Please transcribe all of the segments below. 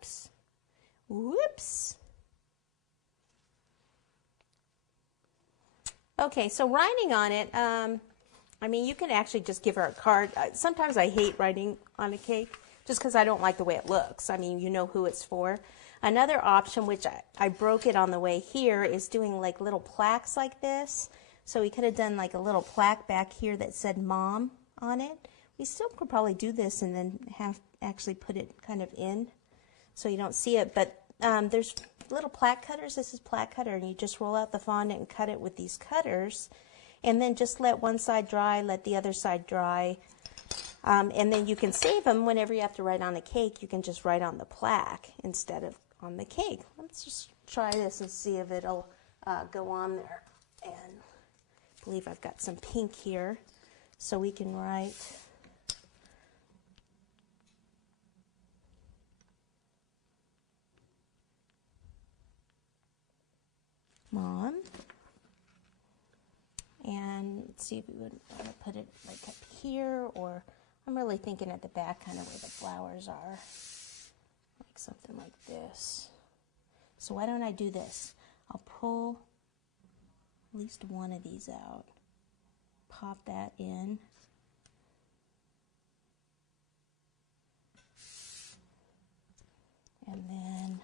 Whoops. Whoops. Okay, so writing on it, I mean, you can actually just give her a card. Sometimes I hate writing on a cake just because I don't like the way it looks. I mean, you know who it's for. Another option, which I broke it on the way here, is doing like little plaques like this. So we could have done like a little plaque back here that said Mom on it. We still could probably do this and then have actually put it kind of in so you don't see it. But there's little plaque cutters. This is plaque cutter, and you just roll out the fondant and cut it with these cutters. And then just let one side dry, let the other side dry. And then you can save them whenever you have to write on a cake. You can just write on the plaque instead of on the cake. Let's just try this and see if it'll go on there. And I believe I've got some pink here, so we can write Mom. And let's see if we would want to put it like up here, or I'm really thinking at the back, kind of where the flowers are, like something like this. So why don't I do this? I'll pull at least one of these out, pop that in, and then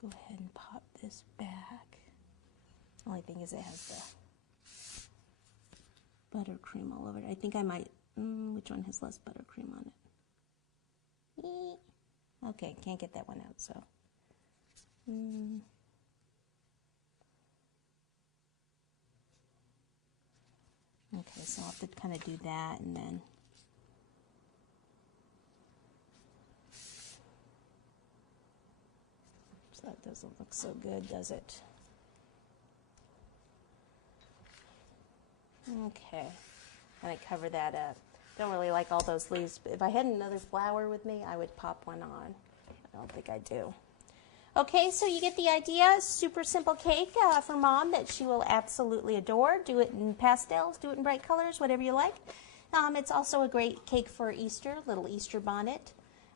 go ahead and pop this back. The only thing is it has the buttercream all over it. I think I might, which one has less buttercream on it? Okay, can't get that one out, so. Okay, so I'll have to kind of do that, and then so that doesn't look so good, does it? Okay, and I cover that up. Don't really like all those leaves, but if I had another flower with me, I would pop one on. I don't think I do. Okay, so you get the idea. Super simple cake for Mom that she will absolutely adore. Do it in pastels, do it in bright colors, whatever you like. It's also a great cake for Easter, little Easter bonnet.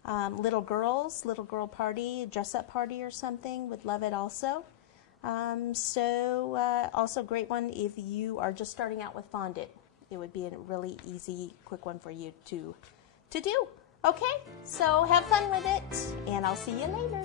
Little girls, little girl party, dress-up party or something would love it also. Also a great one if you are just starting out with fondant. It would be a really easy, quick one for you to do. Okay, so have fun with it, and I'll see you later.